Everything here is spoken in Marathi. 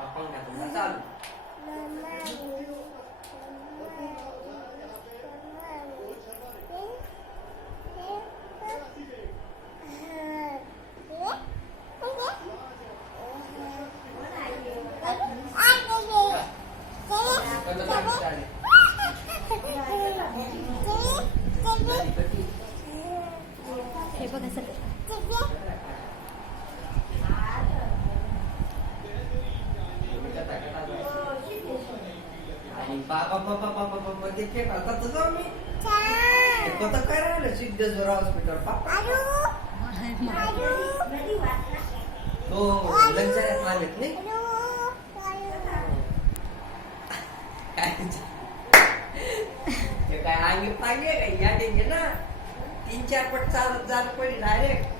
आपण काय तुला चालू हे बघा सगळं बाबा बाबा बाबा बाबा ते खेळ आता तर जाऊ मी स्वतः काय राहिलं सिद्धेश्वर हॉस्पिटल पापा हो लंचाऱ्यात आलेत नाही ते काय आगे पागे काय या डेंगे ना 3-4 पट चालत जात पडी डायरेक्ट